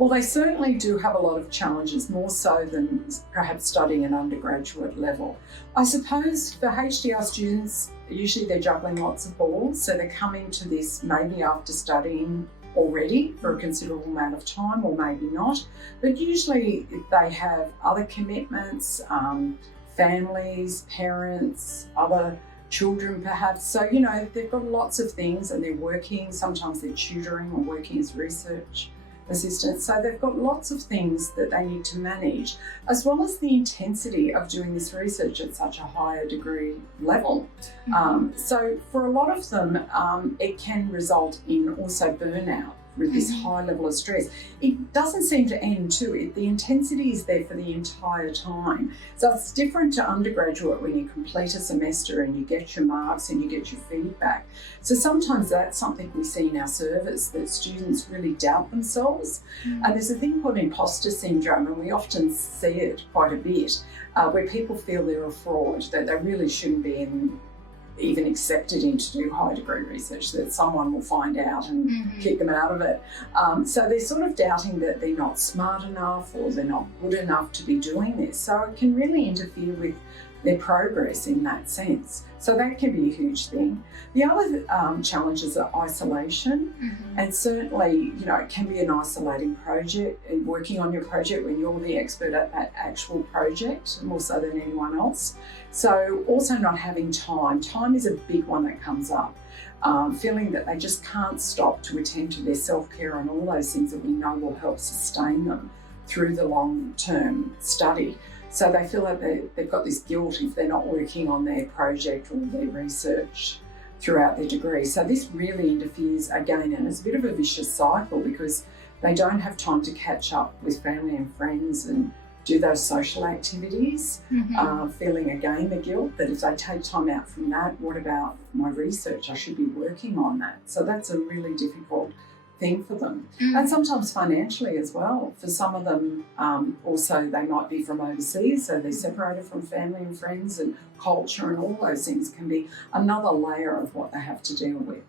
Well, they certainly do have a lot of challenges, more so than perhaps studying at undergraduate level. I suppose for HDR students, usually they're juggling lots of balls, so they're coming to this maybe after studying already for a considerable amount of time, or maybe not. But usually they have other commitments, families, parents, other children perhaps. So, they've got lots of things and they're working. Sometimes they're tutoring or working as research assistants. So they've got lots of things that they need to manage, as well as the intensity of doing this research at such a higher degree level. So for a lot of them, it can result in also burnout with this high level of stress. It doesn't seem to end too. The intensity is there for the entire time. So it's different to undergraduate when you complete a semester and you get your marks and you get your feedback. So sometimes that's something we see in our service, that students really doubt themselves. And there's a thing called imposter syndrome, and we often see it quite a bit, where people feel they're a fraud, that they really shouldn't be even accepted in to do high degree research, that someone will find out and kick them out of it. So they're sort of doubting that they're not smart enough or they're not good enough to be doing this. So it can really interfere with their progress in that sense. So that can be a huge thing. The other challenges are isolation. And certainly, it can be an isolating project, and working on your project when you're the expert at that actual project, more so than anyone else. So also not having time. Time is a big one that comes up. Feeling that they just can't stop to attend to their self-care and all those things that we know will help sustain them through the long-term study. So they feel like they've got this guilt if they're not working on their project or their research throughout their degree. So this really interferes again, and it's a bit of a vicious cycle because they don't have time to catch up with family and friends and do those social activities, feeling again the guilt that if they take time out from that, what about my research? I should be working on that. So that's a really difficult thing for them. And sometimes financially as well. For some of them, also they might be from overseas, so they're separated from family and friends, and culture and all those things can be another layer of what they have to deal with.